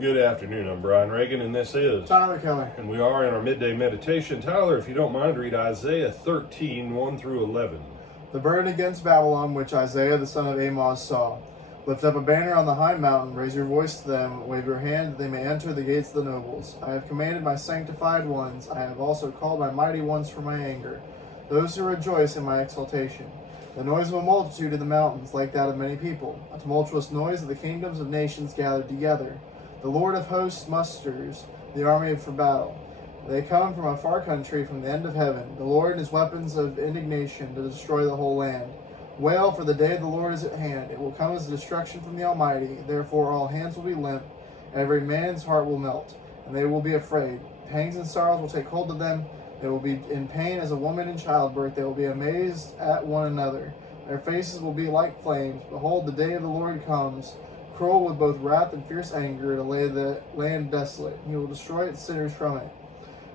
Good afternoon. I'm Brian Reagan, and this is Tyler Keller. And we are in our midday meditation. Tyler, if you don't mind, read Isaiah 13, 1 through 11. The burden against Babylon, which Isaiah the son of Amoz saw. Lift up a banner on the high mountain, raise your voice to them, wave your hand that they may enter the gates of the nobles. I have commanded my sanctified ones, I have also called my mighty ones for my anger, those who rejoice in my exaltation. The noise of a multitude in the mountains, like that of many people, a tumultuous noise of the kingdoms of nations gathered together. The Lord of hosts musters the army for battle. They come from a far country, from the end of heaven. The Lord and his weapons of indignation to destroy the whole land. Wail, for the day of the Lord is at hand. It will come as destruction from the Almighty. Therefore all hands will be limp, every man's heart will melt, and they will be afraid. Pangs and sorrows will take hold of them. They will be in pain as a woman in childbirth. They will be amazed at one another. Their faces will be like flames. Behold, the day of the Lord comes, cruel with both wrath and fierce anger, to lay the land desolate. He will destroy its sinners from it.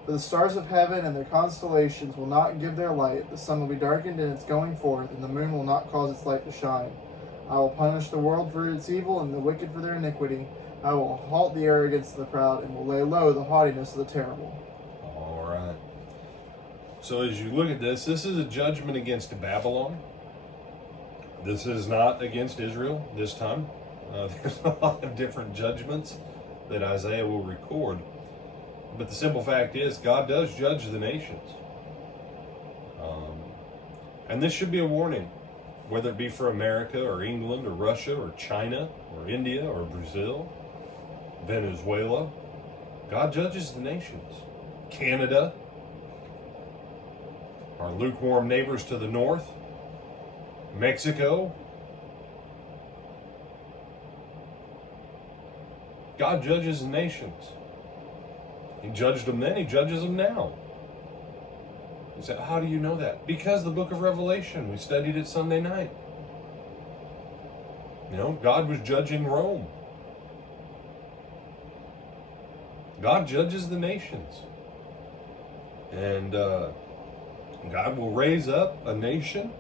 For the stars of heaven and their constellations will not give their light. The sun will be darkened in its going forth, and the moon will not cause its light to shine. I will punish the world for its evil and the wicked for their iniquity. I will halt the arrogance of the proud, and will lay low the haughtiness of the terrible. All right. So as you look at this is a judgment against Babylon. This is not against Israel this time. There's a lot of different judgments that Isaiah will record. But the simple fact is, God does judge the nations. And this should be a warning, whether it be for America or England or Russia or China or India or Brazil, Venezuela. God judges the nations. Canada, our lukewarm neighbors to the north, Mexico. God judges the nations. He judged them then, he judges them now. You say, how do you know that? Because the book of Revelation, we studied it Sunday night. You know, God was judging Rome. God judges the nations. And God will raise up a nation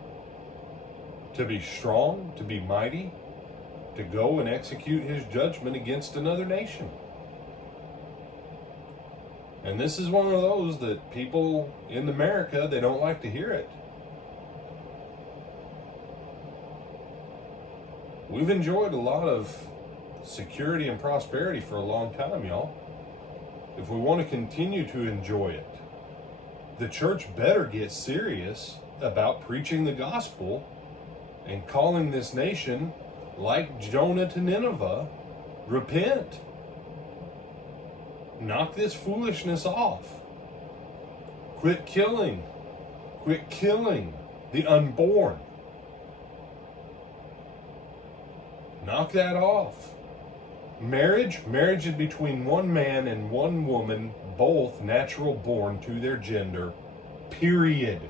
to be strong, to be mighty, to go and execute his judgment against another nation. And this is one of those that people in America, they don't like to hear it. We've enjoyed a lot of security and prosperity for a long time, y'all. If we want to continue to enjoy it, the church better get serious about preaching the gospel and calling this nation, like Jonah to Nineveh, repent. Knock this foolishness off. Quit killing. Quit killing the unborn. Knock that off. Marriage is between one man and one woman, both natural born to their gender. Period.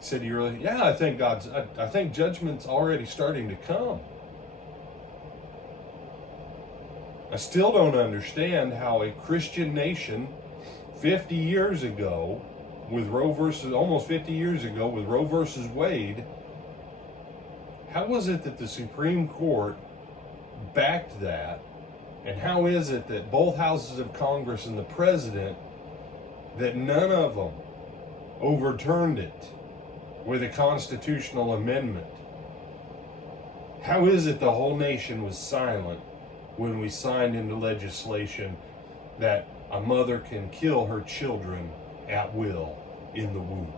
Said you really? Yeah, I think judgment's already starting to come. I still don't understand how a Christian nation 50 years ago with Roe versus, almost 50 years ago with Roe versus Wade, how was it that the Supreme Court backed that? And how is it that both houses of Congress and the president, that none of them overturned it with a constitutional amendment? How is it the whole nation was silent when we signed into legislation that a mother can kill her children at will in the womb?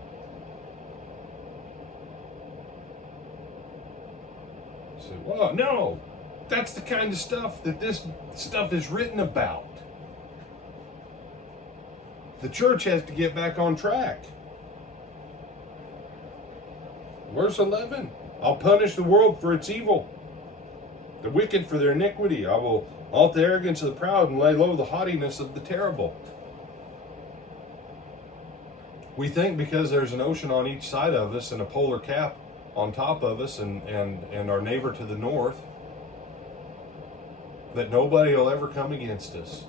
So, well, no, that's the kind of stuff that this stuff is written about. The church has to get back on track. Verse 11, I'll punish the world for its evil, the wicked for their iniquity. I will halt the arrogance of the proud and lay low the haughtiness of the terrible. We think because there's an ocean on each side of us and a polar cap on top of us and our neighbor to the north, that nobody will ever come against us.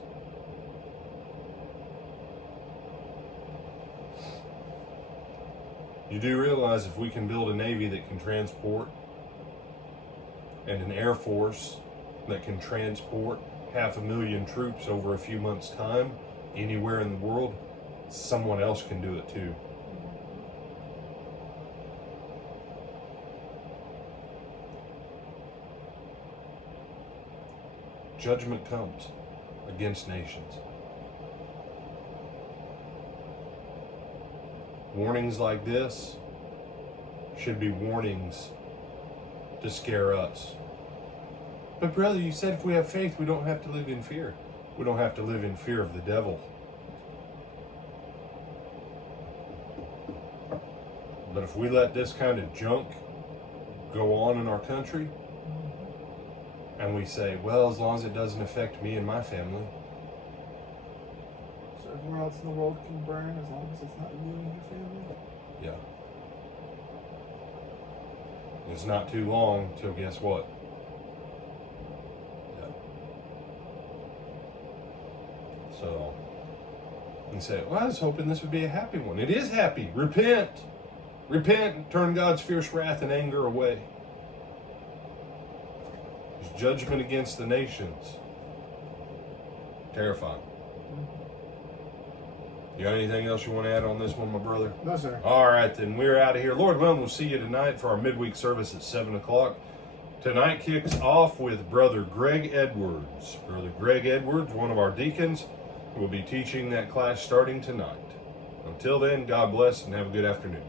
You do realize if we can build a navy that can transport and an air force that can transport 500,000 troops over a few months' time anywhere in the world, someone else can do it too. Judgment comes against nations. Warnings like this should be warnings to scare us. But brother, you said if we have faith, we don't have to live in fear. We don't have to live in fear of the devil. But if we let this kind of junk go on in our country, and we say, well, as long as it doesn't affect me and my family. So everywhere else in the world can burn as long as it's not you and your family? Yeah. It's not too long till guess what? Yeah. So, you say, well, I was hoping this would be a happy one. It is happy. Repent. Repent and turn God's fierce wrath and anger away. There's judgment against the nations. Terrifying. You got anything else you want to add on this one, my brother? No, sir. All right, then we're out of here. Lord willing, we'll see you tonight for our midweek service at 7 o'clock. Tonight kicks off with Brother Greg Edwards. Brother Greg Edwards, one of our deacons, will be teaching that class starting tonight. Until then, God bless and have a good afternoon.